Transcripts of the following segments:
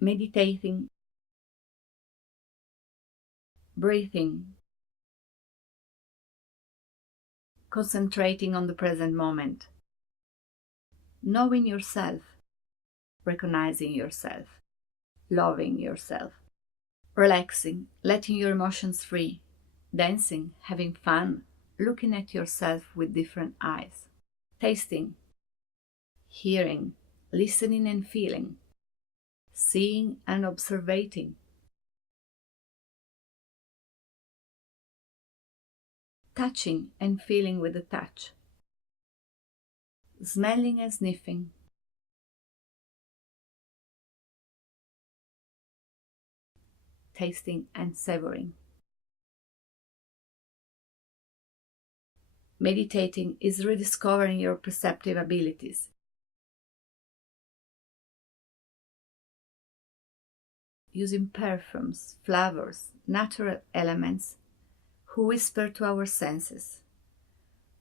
meditating, breathing, concentrating on the present moment, knowing yourself, recognizing yourself, loving yourself, relaxing, letting your emotions free, dancing, having fun, looking at yourself with different eyes, tasting, hearing, listening and feeling, seeing and observing, touching and feeling with the touch, smelling and sniffing, tasting and savoring. Meditating is rediscovering your perceptive abilities. Using perfumes, flavors, natural elements who whisper to our senses,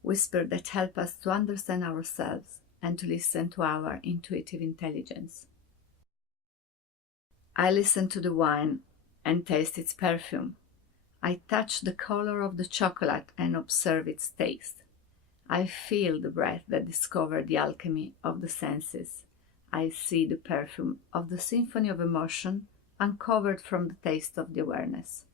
whisper that help us to understand ourselves and to listen to our intuitive intelligence. I listen to the wine and taste its perfume. I touch the color of the chocolate and observe its taste. I feel the breath that discovered the alchemy of the senses. I see the perfume of the symphony of emotion uncovered from the taste of the awareness.